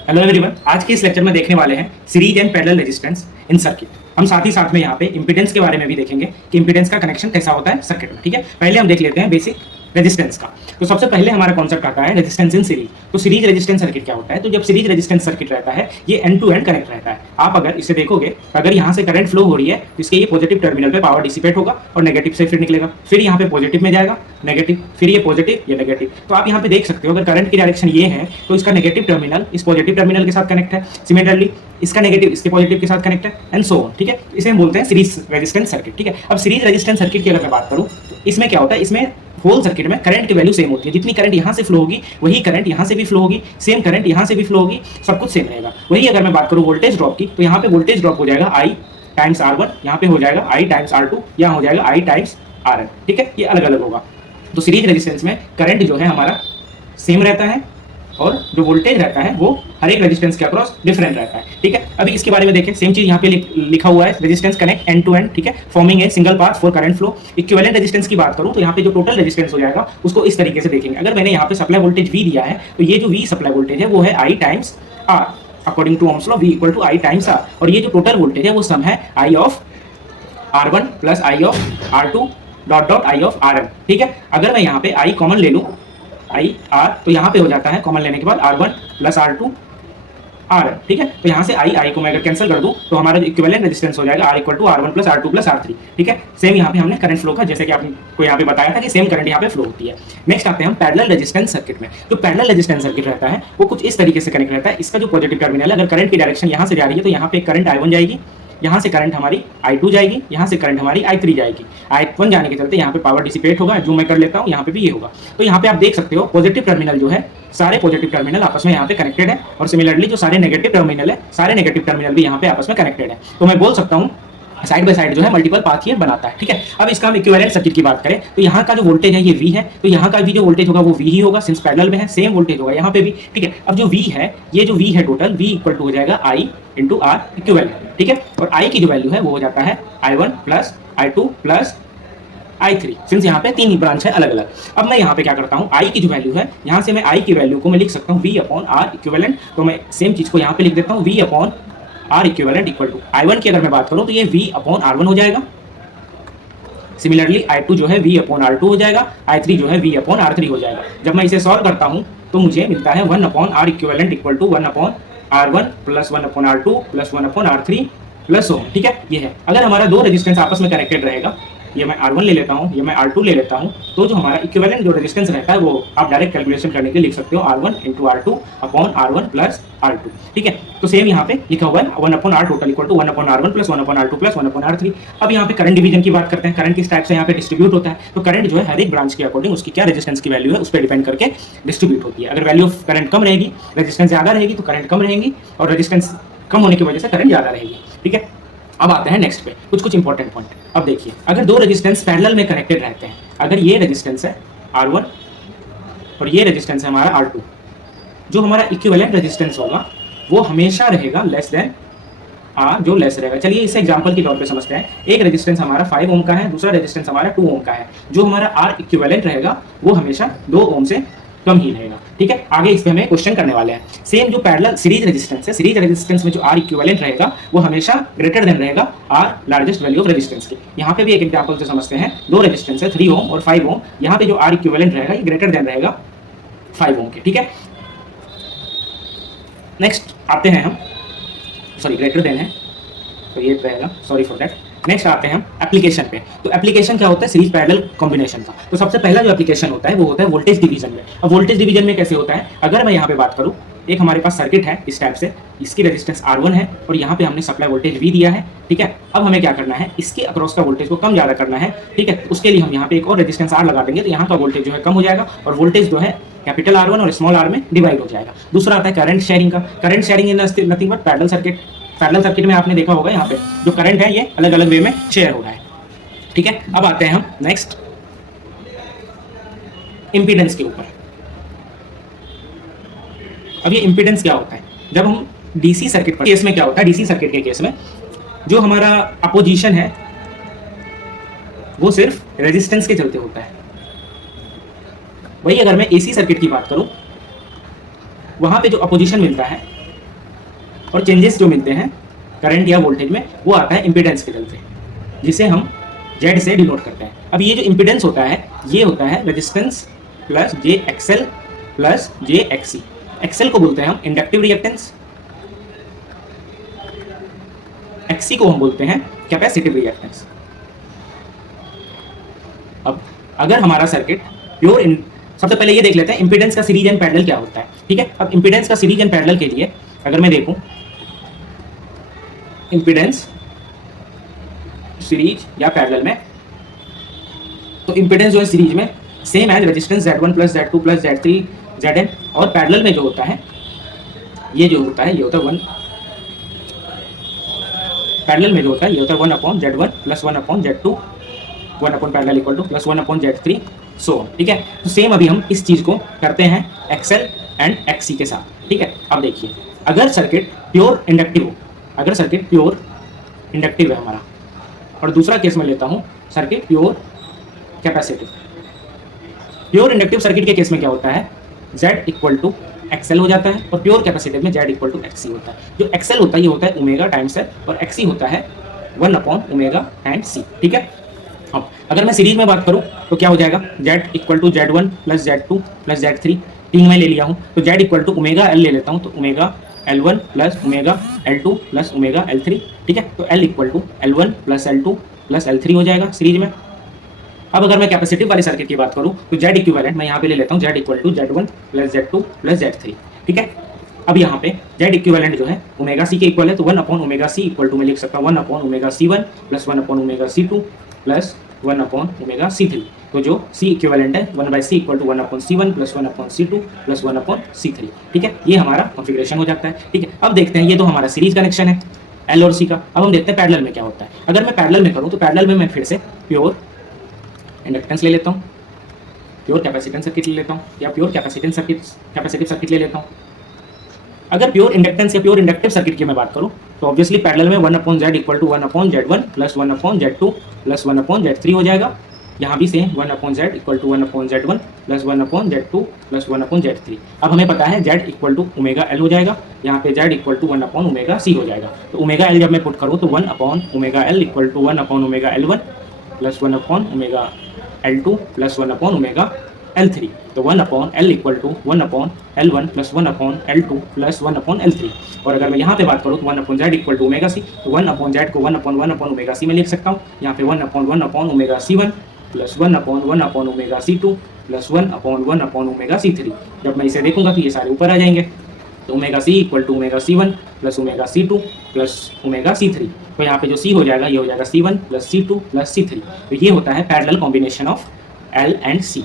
Hello everyone, आज के इस लेक्चर में देखने वाले हैं series and parallel resistance in circuit. हम साथ ही साथ में यहाँ पे इंपीडेंस के बारे में भी देखेंगे कि इंपीडेंस का कनेक्शन कैसा होता है सर्किट में। ठीक है, पहले हम देख लेते हैं बेसिक रेजिस्टेंस का। तो सबसे पहले हमारा कॉन्सेप्ट आता है रेजिस्टेंस इन सीरीज। तो सीरीज रेजिस्टेंस सर्किट क्या होता है? तो जब सीरीज रेजिस्टेंस सर्किट रहता है ये एंड टू एंड कनेक्ट रहता है। आप अगर इसे देखोगे, अगर यहाँ से करंट फ्लो हो रही है तो इसके ये पॉजिटिव टर्मिनल पे पावर डिसिपेट होगा और नेगेटिव से फिर निकलेगा, फिर यहाँ पे पॉजिटिव में जाएगा, नेगेटिव, फिर ये पॉजिटिव, ये नेगेटिव। तो आप यहाँ पे देख सकते हो अगर करंट की डायरेक्शन ये है तो इसका नेगेटिव टर्मिनल इस पॉजिटिव टर्मिनल के साथ कनेक्ट है, सिमिलरली इसका नेगेटिव इसके पॉजिटिव के साथ कनेक्ट है, एंड सो ऑन। ठीक है, इसे हम बोलते हैं सीरीज रेजिस्टेंस सर्किट। ठीक है, अब सीरीज रेजिस्टेंस सर्किट की अगर मैं बात करूँ तो इसमें क्या होता है, इसमें होल सर्किट में करंट की वैल्यू सेम होती है। जितनी करंट यहाँ से फ्लो होगी वही करंट यहाँ से भी फ्लो होगी, सेम करंट यहाँ से भी फ्लो होगी, सब कुछ सेम रहेगा। वही अगर मैं बात करूँ वोल्टेज ड्रॉप की तो यहाँ पे वोल्टेज ड्रॉप हो जाएगा I टाइम्स R1, यहाँ पे हो जाएगा I टाइम्स R2, यहाँ हो जाएगा I टाइम्स RN। ठीक है, ये अलग अलग होगा। तो सीरीज रेजिस्टेंस में करंट जो है हमारा सेम रहता है और जो वोल्टेज रहता है वो हर एक रेजिस्टेंस के अक्रॉस डिफरेंट रहता है। ठीक है, अभी इसके बारे में देखें, सेम चीज यहाँ पे लिखा हुआ है, resistance connect end to end. ठीक है, forming a single path for current flow. Equivalent resistance की बात करूँ तो यहाँ पे जो टोटल रेजिस्टेंस हो जाएगा उसको इस तरीके से देखेंगे। अगर मैंने यहाँ पे सप्लाई वोल्टेज V दिया है तो ये जो V सप्लाई वोल्टेज है वो है I times R, according to Ohm's law V equal to I times R। और ये जो टोटल वोल्टेज है वो सम है I of R1 plus I of R2 dot dot I of Rn। ठीक है, अगर मैं यहाँ पे I कॉमन ले लूँ I R तो यहाँ पे हो जाता है कॉमन लेने के बाद R1 प्लस R2 Rn। ठीक है, तो यहाँ से I को मैं अगर कैंसिल कर दूँ तो हमारा जो इक्विवेलेंट रेजिस्टेंस हो जाएगा R equal to R1 plus R2 plus R3। ठीक है, सेम यहाँ पे हमने करंट फ्लो का जैसे कि आपको यहाँ पे बताया था कि सेम करंट यहाँ पे फ्लो होती है। नेक्स्ट आते हैं हम पैरेलल रेजिस्टेंस सर्किट में। तो पैरेलल रेजिस्टेंस सर्किट रहता है वो कुछ इस तरीके से कनेक्ट रहता है। इसका जो पॉजिटिव टर्मिनल है, अगर करंट की डायरेक्शन यहाँ से जा रही है तो यहाँ पे करंट I1 जाएगी, यहाँ से करंट हमारी I2 जाएगी, यहाँ से करंट हमारी I3 जाएगी। I1 जाने के चलते यहाँ पे पावर डिसिपेट होगा, जो मैं कर लेता हूँ, यहाँ पे भी ये होगा। तो यहाँ पे आप देख सकते हो पॉजिटिव टर्मिनल जो है, सारे पॉजिटिव टर्मिनल आपस में यहाँ पे कनेक्टेड है और सिमिलरली जो सारे नेगेटिव टर्मिनल है, सारे नेगेटिव टर्मिनल भी यहाँ पे आपस में कनेक्टेड है। तो मैं बोल सकता हूँ साइड बाय साइड जो है मल्टीपल पाथ ही बनाता है। ठीक है, अब इसका हम इक्विवेलेंट सर्किट की बात करें तो यहाँ का जो वोल्टेज है ये V है, तो यहाँ का भी जो वोल्टेज होगा वो V ही होगा, सिंस पैरेलल में है, सेम वोल्टेज होगा यहाँ पे भी। ठीक है, अब जो V है, ये जो V है टोटल V इक्वल टू हो जाएगा I इंटू R इक्विवेलेंट। ठीक है, और I की जो वैल्यू है वो हो जाता है I1 plus I2 plus I3, since यहाँ पे तीन ब्रांच है अलग अलग। अब मैं यहाँ पे क्या करता हूँ, I की जो वैल्यू है, यहाँ से मैं I की वैल्यू को मैं लिख सकता हूँ V अपॉन R इक्विवेलेंट। तो मैं सेम चीज को यहाँ पे लिख देता हूँ V upon R equivalent equal to I1 की अगर मैं बात करूँ तो ये V अपॉन R1 हो जाएगा, सिमिलरली I2 जो है V अपॉन R2 हो जाएगा, I3 जो है V अपॉन R3 हो जाएगा। जब मैं इसे सॉल्व करता हूँ तो मुझे मिलता है 1 upon R equivalent equal to 1 upon R1 plus 1 upon R2 plus 1 upon R3 plus 1। ठीक है, ये है। अगर हमारा दो रेजिस्टेंस आपस में कनेक्टेड रहेगा, ये मैं R1 ले लेता हूँ, ये मैं R2 ले लेता हूँ, तो जो हमारा इक्विवेलेंट जो रेजिस्टेंस रहता है वो आप डायरेक्ट कैलकुलेशन करने के लिए लिख सकते हो R1 into R2 upon R1 plus R2। ठीक है, तो सेम यहाँ पे लिखा हुआ है 1 upon R total equal to 1 upon R1 plus 1 upon R2 plus 1 upon R3। अब यहाँ पे करंट डिवीजन की बात करते हैं। करंट किस टाइप से यहाँ पे डिस्ट्रीब्यूट होता है? तो करंट जो है हर एक ब्रांच के अकॉर्डिंग उसकी क्या रेजिस्टेंस की वैल्यू है उस पर डिपेंड करके डिस्ट्रीब्यूट होती है। अगर वैल्यू ऑफ करंट कम रहेगी, रेजिस्टेंस ज़्यादा रहेगी तो करंट कम रहेगी, और रेजिस्टेंस कम होने की वजह से करंट ज़्यादा रहेगी। ठीक है, अब आते हैं नेक्स्ट पे कुछ इंपॉर्टेंट पॉइंट। अब देखिए, अगर दो रेजिस्टेंस पैरेलल में कनेक्टेड रहते हैं, अगर ये रेजिस्टेंस है R1 और ये रेजिस्टेंस है हमारा R2, जो हमारा इक्विवेलेंट रेजिस्टेंस होगा वो हमेशा रहेगा लेस देन R, जो लेस रहेगा। चलिए इसे एग्जांपल के तौर पे समझते हैं। एक रेजिस्टेंस हमारा 5 ओम का है, दूसरा रेजिस्टेंस हमारा 2 ओम का है। जो हमारा R इक्विवेलेंट रहेगा वो हमेशा 2 ओम से कम ही रहेगा। ठीक है, आगे इस पे हमें क्वेश्चन करने वाले हैं। सेम जो पैरेलल सीरीज रेजिस्टेंस है, सीरीज रेजिस्टेंस में जो R इक्विवेलेंट रहेगा वो हमेशा ग्रेटर देन रहेगा R largest value of resistance के। यहाँ पे भी एक एग्जांपल से समझते हैं। दो रेजिस्टेंस है 3 ओम और 5 ओम, यहाँ पे जो R इक्विवेलेंट रहेगा ये ग्रेटर देन रहेगा 5 ओम के। ठीक है, नेक्स्ट आते हैं हम, सॉरी ग्रेटर देन है तो ये रहेगा, सॉरी फॉर दैट। नेक्स्ट आते हैं हम एप्लीकेशन पे। तो एप्लीकेशन क्या होता है सीरीज पैरेलल कॉम्बिनेशन का? तो सबसे पहला जो एप्लीकेशन होता है वो होता है वोल्टेज डिवीजन में। अब वोल्टेज डिवीजन में कैसे होता है, अगर मैं यहाँ पे बात करूँ, एक हमारे पास सर्किट है इस टाइप से, इसकी रेजिस्टेंस R1 है और यहाँ पे हमने सप्लाई वोल्टेज V दिया है। ठीक है, अब हमें क्या करना है, इसके अक्रॉस का वोल्टेज को कम ज़्यादा करना है। ठीक है, उसके लिए हम यहाँ पे एक और रेजिस्टेंस R लगा देंगे तो यहाँ का वोल्टेज जो है कम हो जाएगा और वोल्टेज जो है कैपिटल R1 और स्मॉल r में डिवाइड हो जाएगा। दूसरा आता है करंट शेयरिंग का। Current sharing is nothing but parallel circuit. Parallel circuit में आपने देखा होगा यहाँ पे जो करंट है ये अलग अलग वे में शेयर हो रहा है। ठीक है, अब आते हैं हम नेक्स्ट इंपीडेंस के ऊपर। अब ये इंपीडेंस क्या होता है? जब हम डीसी सर्किट पर केस में क्या होता है, डीसी सर्किट के केस में जो हमारा अपोजिशन है वो सिर्फ रेजिस्टेंस के चलते होता है। वही अगर मैं एसी सर्किट की बात करूं, वहां पे जो अपोजिशन मिलता है और चेंजेस जो मिलते हैं करंट या वोल्टेज में वो आता है इम्पीडेंस के चलते, जिसे हम जेड से डिनोट करते हैं। अब ये जो इम्पीडेंस होता है ये होता है रेजिस्टेंस प्लस जे एक्सएल प्लस जे एक्सी। एक्सएल को बोलते हैं हम इंडक्टिव रिएक्टेंस, एक्सी को हम बोलते हैं कैपेसिटिव रिएक्टेंस। अब अगर हमारा सर्किट प्योर सबसे पहले ये देख लेते हैं इंपीडेंस का सीरीज एंड पैरेलल क्या होता है, ठीक है। अब इंपीडेंस का सीरीज एंड पैरेलल के लिए अगर मैं देखूं इंपीडेंस सीरीज या पैरेलल में, तो इंपीडेंस जो है सीरीज में same as resistance Z1 plus Z2 plus Z3 Zn, और पैरेलल में जो होता है ये होता है 1, पैरेलल में जो होता है ये होता है 1/Z1 plus 1/Z2 1 parallel equal two plus 1/Z3 सो, ठीक है। तो सेम अभी हम इस चीज को करते हैं एक्सएल एंड एक्सी के साथ, ठीक है। अब देखिए अगर सर्किट प्योर इंडक्टिव हो, अगर सर्किट प्योर इंडक्टिव है हमारा, और दूसरा केस में लेता हूं circuit pure capacitive. Pure inductive circuit के केस में क्या होता है Z इक्वल टू एक्सएल हो जाता है, और प्योर कैपेसिटिव में Z इक्वल टू एक्सी होता है। जो एक्सएल होता है ये होता है ओमेगा टाइम्स एल, और एक्सी होता है 1/ओमेगा टाइम्स सी, ठीक है। अब अगर मैं सीरीज में बात करूं तो क्या हो जाएगा Z equal to Z1 plus Z2 plus Z3, 3 में ले लिया हूं तो Z equal to omega L ले लेता हूं तो omega L1 plus omega L2 plus omega L3, ठीक है। तो L equal to L1 plus L2 plus L3 हो जाएगा सीरीज में। अब अगर मैं कैपेसिटिव वाले सर्किट की बात करूं तो Z इक्विवेलेंट मैं यहाँ पे ले लेता हूँ Z equal to Z1 plus Z2 plus Z3, ठीक है। अब यहाँ पे Z इक्विवेलेंट जो है ओमेगा सी के इक्वल है, तो 1/ओमेगा सी इक्वल टू मैं लिख सकता हूँ 1/ओमेगा C1 plus 1/ओमेगा C2 plus 1/ओमेगा C3। तो जो C इक्विवेलेंट है 1/C equal to 1/C1 plus 1/C2 plus 1/C3, ठीक है। ये हमारा कॉन्फ़िगरेशन हो जाता है, ठीक है। अब देखते हैं ये तो हमारा सीरीज कनेक्शन है L और C का। अब हम देखते हैं पैरेलल में क्या होता है। अगर मैं पैरेलल में करूँ तो पैरेलल में मैं फिर से प्योर इंडक्टेंस ले लेता हूँ, प्योर कैपेसिटेंस सर्किट ले लेता हूँ, या pure capacitance circuit capacitive circuit ले लेता हूँ। अगर प्योर इंडक्टेंस या प्योर इंडक्टिव सर्किट की मैं बात करूँ तो ऑब्वियसली पैरेलल में 1/Z equal to 1/Z1 plus 1/Z2 plus 1/Z3 हो जाएगा। यहाँ भी same 1/Z equal to 1/Z1 plus 1/Z2 plus 1/Z3। अब हमें पता है Z equal to omega L हो जाएगा, यहाँ पे Z इक्वल टू 1/ओमेगा सी हो जाएगा। तो ओमेगा एल जब मैं पुट करूँ तो 1/ओमेगा एल इक्वल टू 1/ओमेगा L1 प्लस 1/ओमेगा L2 प्लस 1/ओमेगा L3। तो 1/L equal to 1/L1 plus 1/L2 plus 1/L3। और अगर मैं यहाँ पे बात करूँ तो 1/Z equal to omega C, तो 1/Z को 1/1/ओमेगा सी में लिख सकता हूँ। यहाँ पे 1/1/ओमेगा C1 plus 1/1/ओमेगा C2 plus 1/1/ओमेगा C3। जब मैं इसे देखूंगा तो ये सारे ऊपर आ जाएंगे। तो omega C equal to omega C1 plus omega C2 plus omega C3। तो यहाँ पे जो C हो जाएगा ये हो जाएगा C1 plus C2 plus C3। तो ये होता है parallel combination of L and C,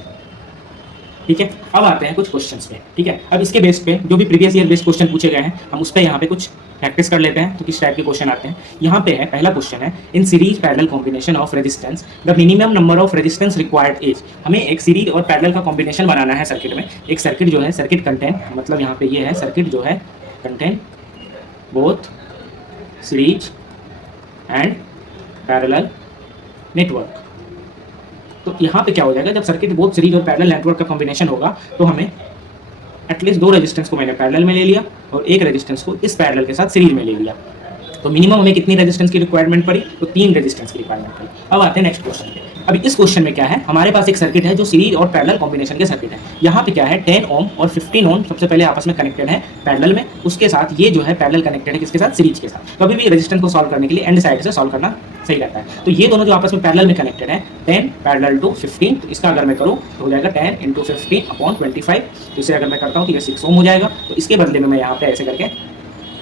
ठीक है। अब आते हैं कुछ क्वेश्चंस पे, ठीक है। अब इसके बेस पे जो भी प्रीवियस ईयर बेस्ड क्वेश्चन पूछे गए हैं हम उस पर यहाँ पे कुछ प्रैक्टिस कर लेते हैं। तो किस टाइप के क्वेश्चन आते हैं यहाँ पे है। पहला क्वेश्चन है in series parallel combination of resistance the minimum number of resistance required is. हमें एक सीरीज और पैरेलल का कॉम्बिनेशन बनाना है सर्किट में। एक सर्किट जो है सर्किट कंटेंट, मतलब यहाँ पे ये है सर्किट जो है content both series and parallel network. तो यहाँ पे क्या हो जाएगा जब सर्किट बोथ सीरीज और पैरेलल नेटवर्क का कॉम्बिनेशन होगा तो हमें एटलीस्ट 2 रेजिस्टेंस को मैंने पैरेलल में ले लिया और 1 रेजिस्टेंस को इस पैरेलल के साथ सीरीज में ले लिया। तो मिनिमम हमें कितनी रेजिस्टेंस की रिक्वायरमेंट पड़ी, तो 3 रेजिस्टेंस की रिक्वायरमेंट पड़ी। अब आते हैं नेक्स्ट क्वेश्चन पे। अब इस क्वेश्चन में क्या है हमारे पास एक सर्किट है जो सीरीज और पैरेलल कॉम्बिनेशन के सर्किट है। यहाँ पे क्या है 10 ओम और 15 ओम सबसे पहले आपस में कनेक्टेड है पैरेलल में, उसके साथ ये जो है पैरेलल कनेक्टेड है किसके साथ, सीरीज के साथ। कभी भी रेजिस्टेंस को सॉल्व करने के लिए एंड साइड से सॉल्व करना सही रहता है। तो ये दोनों जो आपस में पैरेलल में कनेक्टेड है 10 पैरेलल टू 15, तो इसका अगर मैं करूँ तो हो जाएगा 10 × 15/25। तो इसे अगर मैं करता हूँ तो ये 6 ओम हो जाएगा। तो इसके बदले में मैं यहाँ पे ऐसे करके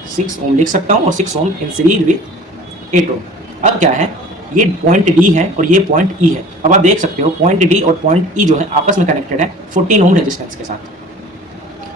6 ओम लिख सकता हूँ और 6 ओम इन सीरीज विद 8 ओम। अब क्या है ये पॉइंट डी है और ये पॉइंट ई है। अब आप देख सकते हो पॉइंट डी और पॉइंट ई जो है आपस में कनेक्टेड है 14 ओम रेजिस्टेंस के साथ,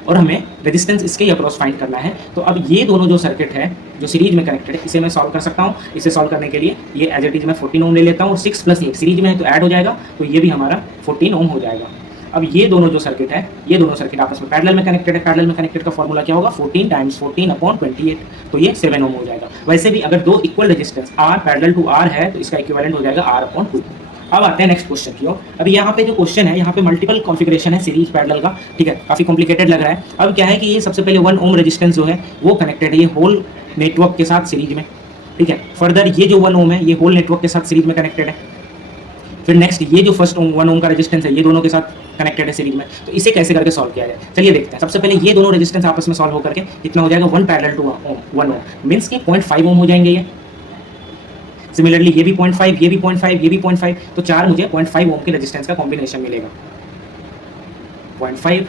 और हमें रेजिस्टेंस इसके अक्रॉस फाइंड करना है। तो अब ये दोनों जो सर्किट है जो सीरीज में कनेक्टेड है इसे मैं सॉल्व कर सकता हूँ। इसे सॉल्व करने के लिए ये एज इट इज मैं 14 ओम ले लेता हूँ और 6 + 8 सीरीज में है तो ऐड हो जाएगा, तो ये भी हमारा 14 ओम हो जाएगा। अब ये दोनों जो सर्किट है ये दोनों सर्किट आपस में पैरेलल में कनेक्टेड है। पैरेलल में कनेक्टेड का फॉर्मूला क्या होगा 14 × 14/28, तो ये 7 ओम हो जाएगा। वैसे भी अगर 2 equal resistance R parallel to R है तो इसका इक्विवेलेंट हो जाएगा R/2। अब आते हैं नेक्स्ट क्वेश्चन की ओर। अब यहाँ पे जो क्वेश्चन है, यहाँ पे मल्टीपल कॉन्फ़िगरेशन है सीरीज पैरेलल का, ठीक है, काफ़ी कॉम्प्लिकेटेड लग रहा है। अब क्या है कि ये सबसे पहले 1 ओम रेजिस्टेंस जो है वो कनेक्टेड है ये होल नेटवर्क के साथ सीरीज में, ठीक है। फर्दर ये जो 1 ओम है ये होल नेटवर्क के साथ सीरीज में कनेक्टेड है। फिर नेक्स्ट ये जो फर्स्ट 1 ओम का रेजिस्टेंस है ये दोनों के साथ कनेक्टेड है सीरीज में। तो इसे कैसे करके सॉल्व किया जाए, चलिए देखते हैं। सबसे पहले ये दोनों रेजिस्टेंस आपस में सॉल्व होकर के कितना हो जाएगा, 1 पैरेलल टू 1 ओम मीन्स कि 0.5 ओम हो जाएंगे ये। सिमिलरली ये भी 0.5, ये भी 0.5, ये भी 0.5, तो 4 मुझे 0.5 ओम के रेजिस्टेंस का कॉम्बिनेशन मिलेगा। 0.5,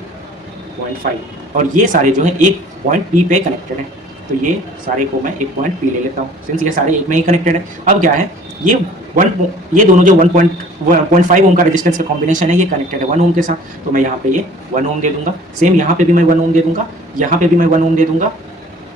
0.5 और ये सारे जो है एक पॉइंट पी पे कनेक्टेड है, तो ये सारे को मैं एक पॉइंट पी ले लेता हूँ सिंस ये सारे एक में ही कनेक्टेड है। अब क्या है, ये दोनों जो 1.5 ओम का रेजिस्टेंस का कॉम्बिनेशन है ये कनेक्टेड है 1 ओम के साथ, तो मैं यहाँ पे ये 1 ओम दे दूंगा। सेम यहाँ पे भी मैं 1 ओम दे दूंगा, यहाँ पे भी मैं 1 ओम दे दूंगा,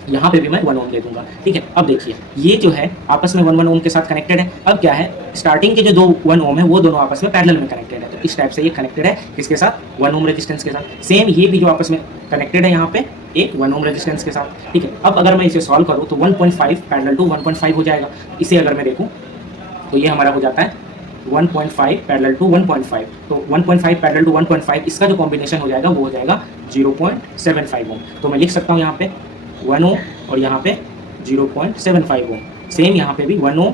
यहाँ पे भी मैं 1 ओम दे दूंगा, ठीक है। अब देखिए ये जो है आपस में 1 ओम के साथ कनेक्टेड है। अब क्या है, स्टार्टिंग के जो 2 1 ओम है वो दोनों आपस में पैरेलल में कनेक्टेड है, तो इस टाइप से ये कनेक्टेड है किसके साथ, 1 ओम रेजिस्टेंस के साथ। सेम ये भी जो आपस में कनेक्टेड है यहाँ पे एक 1 ओम रेजिस्टेंस के साथ, ठीक है। अब अगर मैं इसे सॉल्व करूँ तो 1.5 पैरेलल टू 1.5 हो जाएगा। इसे अगर मैं देखूँ तो ये हमारा हो जाता है 1.5 पैरेलल टू 1.5, तो 1.5 पैरेलल टू 1.5 इसका जो कॉम्बिनेशन हो जाएगा वो हो जाएगा 0.75 ओम। तो मैं लिख सकता हूँ यहाँ पे 1 ओम और यहाँ पे 0.75 ओम। सेम यहाँ पे भी 1 ओम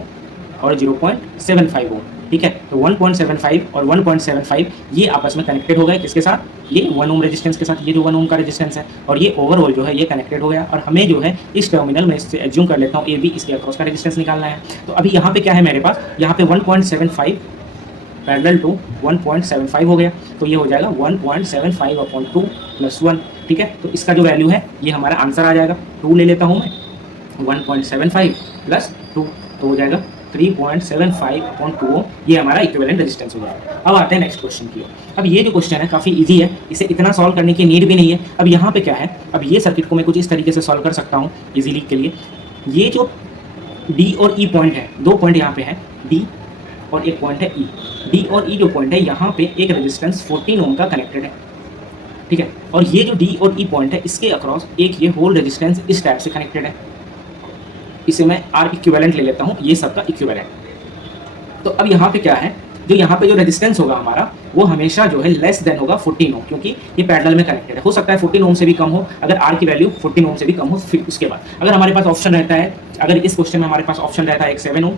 और 0.75 ओम, ठीक है। तो 1.75 और 1.75 ये आपस में कनेक्टेड हो गए किसके साथ, ये 1 ओम रेजिस्टेंस के साथ, ये जो 1 ओम का रेजिस्टेंस है, और ये ओवरऑल जो है ये कनेक्टेड हो गया। और हमें जो है इस टर्मिनल में इससे एज्यूम कर लेता हूँ ए बी, इसके अक्रॉस का रेजिस्टेंस निकालना है। तो अभी यहाँ पे क्या है मेरे पास, यहाँ पे 1.75 पैरेलल टू 1.75 हो गया, तो ये हो जाएगा 1.75/2 + 1, ठीक है। तो इसका जो वैल्यू है ये हमारा आंसर आ जाएगा। 2 ले लेता हूँ मैं, 1.75 + 2 तो हो जाएगा 3.75/2 ओम, ये हमारा इक्विवेलेंट रेजिस्टेंस हो जाएगा। अब आते हैं नेक्स्ट क्वेश्चन की ओर। अब ये जो क्वेश्चन है काफ़ी इजी है, इसे इतना सॉल्व करने की नीड भी नहीं है। अब यहाँ पे क्या है, अब ये सर्किट को मैं कुछ इस तरीके से सॉल्व कर सकता हूँ इजीली के लिए। ये जो डी और ई पॉइंट है, 2 पॉइंट यहाँ पे है, डी और एक पॉइंट है ई। डी और ई जो पॉइंट है यहाँ पे एक रेजिस्टेंस 14 ओम का कनेक्टेड है, ठीक है। और ये जो डी और ई पॉइंट है इसके अक्रॉस एक ये होल रेजिस्टेंस इस टाइप से कनेक्टेड है। इसे मैं आर इक्विवेलेंट ले लेता हूँ, ये सबका इक्विवेलेंट। तो अब यहाँ पे क्या है, जो यहाँ पे जो रेजिस्टेंस होगा हमारा वो हमेशा जो है लेस देन होगा 14 ओम, क्योंकि ये पैरेलल में कनेक्टेड है। हो सकता है 14 ओम से भी कम हो, अगर आर की वैल्यू 14 ओम से भी कम हो। फिर उसके बाद अगर हमारे पास ऑप्शन रहता है, अगर इस क्वेश्चन में हमारे पास ऑप्शन रहता है एक 7 ओम,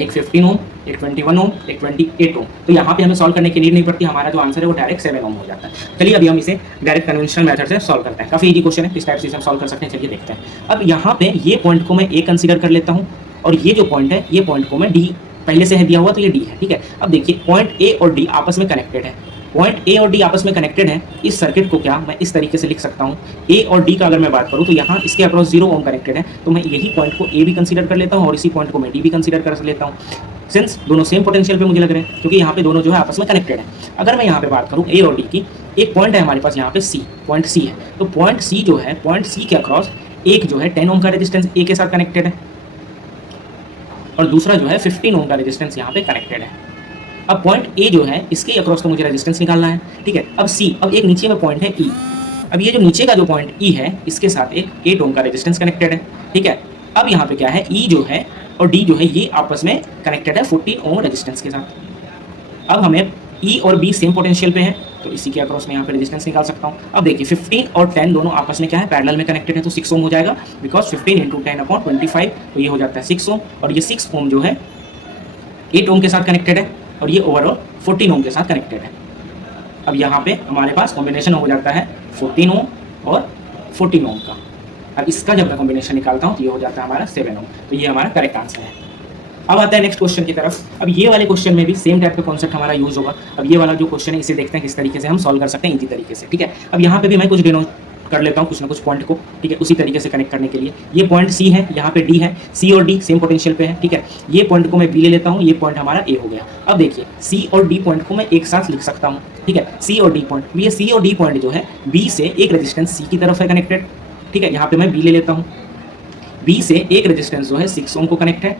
एक 15 ओम, एक 21 ओम, एक 28 ओम, तो यहाँ पे हमें सॉल्व करने की नीड नहीं पड़ती। हमारा जो आंसर है वो डायरेक्ट 7 ओम हो जाता है। चलिए अभी हम इसे डायरेक्ट कन्वेंशनल मेथड से सॉल्व करते हैं। काफ़ी इजी क्वेश्चन है, इस टाइप से हम सॉल्व कर सकते हैं। चलिए देखते हैं। अब यहाँ पे ये पॉइंट को मैं ए कंसीडर कर लेता हूँ, और ये जो पॉइंट है ये पॉइंट को मैं डी, पहले से है दिया हुआ तो ये डी है, ठीक है। अब देखिए पॉइंट ए और डी आपस में कनेक्टेड है, पॉइंट ए और डी आपस में कनेक्टेड है। इस सर्किट को क्या मैं इस तरीके से लिख सकता हूँ, ए और डी का अगर मैं बात करूँ तो यहाँ इसके अक्रॉस 0 ओम कनेक्टेड है, तो मैं यही पॉइंट को ए भी कंसीडर कर लेता हूँ और इसी पॉइंट को मैं डी भी कंसीडर कर लेता हूँ, सिंस दोनों सेम पोटेंशियल पे मुझे लग रहे हैं, क्योंकि यहाँ पे दोनों जो है आपस में कनेक्टेड है। अगर मैं यहाँ पे बात करूँ ए और डी की, एक पॉइंट है हमारे पास यहाँ पे सी, पॉइंट सी है, तो पॉइंट सी जो है, पॉइंट सी के अक्रॉस एक जो है 10 ओम का रेजिस्टेंस ए के साथ कनेक्टेड है, और दूसरा जो है 15 ओम का रेजिस्टेंस यहाँ पे कनेक्टेड है। अब पॉइंट ए जो है इसके अक्रॉस तो मुझे रेजिस्टेंस निकालना है, ठीक है। अब सी, अब एक नीचे में पॉइंट है ई, अब ये जो नीचे का जो पॉइंट ई है इसके साथ एक 8 ओम का रेजिस्टेंस कनेक्टेड है, ठीक है। अब यहाँ पे क्या है, ई जो है और डी जो है ये आपस में कनेक्टेड है 14 ओम रेजिस्टेंस के साथ। अब हमें ई और बी सेम पोटेंशियल पे है, तो इसी के अक्रॉस में यहाँ पे रेजिस्टेंस निकाल सकता हूँ। अब देखिए 15 और 10 दोनों आपस में क्या है, पैरेलल में कनेक्टेड है, तो 6 ओम हो जाएगा, बिकॉज 15 × 10/25, तो ये हो जाता है 6 ओम, और ये 6 ओम जो है 8 ओम के साथ कनेक्टेड है, और ये ओवरऑल 14 ओम के साथ कनेक्टेड है। अब यहाँ पे हमारे पास कॉम्बिनेशन हो जाता है 14 ओम और 14 ओम का। अब इसका जब मैं कॉम्बिनेशन निकालता हूँ तो ये हो जाता है हमारा 7 ओम, तो ये हमारा करेक्ट आंसर है। अब आता है नेक्स्ट क्वेश्चन की तरफ। अब ये वाले क्वेश्चन में भी सेम टाइप का कॉन्सेप्ट हमारा यूज होगा। अब ये वाला जो क्वेश्चन है इसे देखते हैं किस तरीके से हम सॉल्व कर सकते हैं इजी तरीके से, ठीक है। अब यहाँ पे भी मैं कुछ डिनोट कर लेता हूँ कुछ ना कुछ पॉइंट को, ठीक है, उसी तरीके से कनेक्ट करने के लिए। ये पॉइंट सी है, यहाँ पे डी है, सी और डी सेम पोटेंशियल पे है, ठीक है। ये पॉइंट को मैं बी ले लेता हूँ, ये पॉइंट हमारा ए हो गया। अब देखिए सी और डी पॉइंट को मैं एक साथ लिख सकता हूँ, ठीक है। सी और डी पॉइंट, ये सी और डी पॉइंट जो है बी से एक रेजिस्टेंस सी की तरफ है कनेक्टेड, ठीक है। यहाँ पे मैं बी ले लेता हूँ, बी से एक रेजिस्टेंस जो है 6 ओम को कनेक्ट है,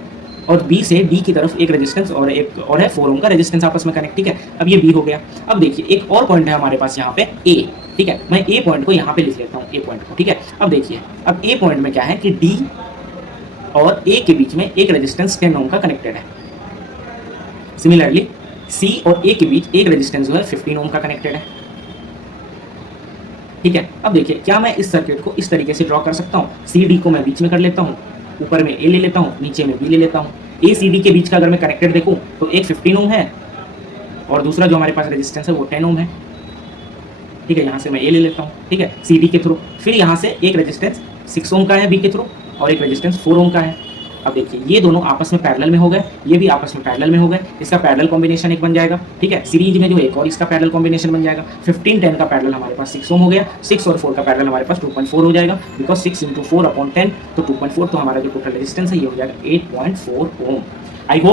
और बी से डी की तरफ एक रेजिस्टेंस और एक और है 4 ओम का रेजिस्टेंस आपस में कनेक्ट, ठीक है। अब ये बी हो गया। अब देखिए एक और पॉइंट है हमारे पास यहाँ पे ए, ठीक है। मैं ए पॉइंट को यहाँ पे लिख लेता हूँ, ए पॉइंट को, ठीक है। अब देखिए अब ए पॉइंट में क्या है कि डी और ए के बीच में एक रेजिस्टेंस 10 ओम का कनेक्टेड है, सिमिलरली सी और ए के बीच एक रेजिस्टेंस जो है 15 ओम का कनेक्टेड है, ठीक है। अब देखिए क्या मैं इस सर्किट को इस तरीके से ड्रॉ कर सकता हूँ, सी डी को मैं बीच में कर लेता हूँ, ऊपर में ए ले लेता हूँ, नीचे में बी ले लेता हूँ। ए सी डी के बीच का अगर मैं कनेक्टेड देखूँ तो एक 15 ओम है और दूसरा जो हमारे पास रेजिस्टेंस है वो 10 ओम है, ठीक है। यहाँ से मैं ए ले लेता हूँ, ठीक है, सी डी के थ्रू। फिर यहाँ से एक रेजिस्टेंस 6 ओम का है बी के थ्रू और एक रेजिस्टेंस 4 ओम का है। अब देखिए ये दोनों आपस में पैरेलल में हो गए, ये भी आपस में पैरेलल में हो गए, इसका पैरेलल कॉम्बिनेशन एक बन जाएगा, ठीक है। सीरीज में जो एक और इसका पैरेलल कॉम्बिनेशन बन जाएगा। 15-10 का पैरेलल हमारे पास 6 ओम हो गया, 6 और 4 का पैरेलल हमारे पास 2.4 हो जाएगा, बिकॉज 6 × 4/10 तो 2.4, तो हमारा जो टोटल रेजिस्टेंस है ये हो जाएगा 8.4 ओम। I hope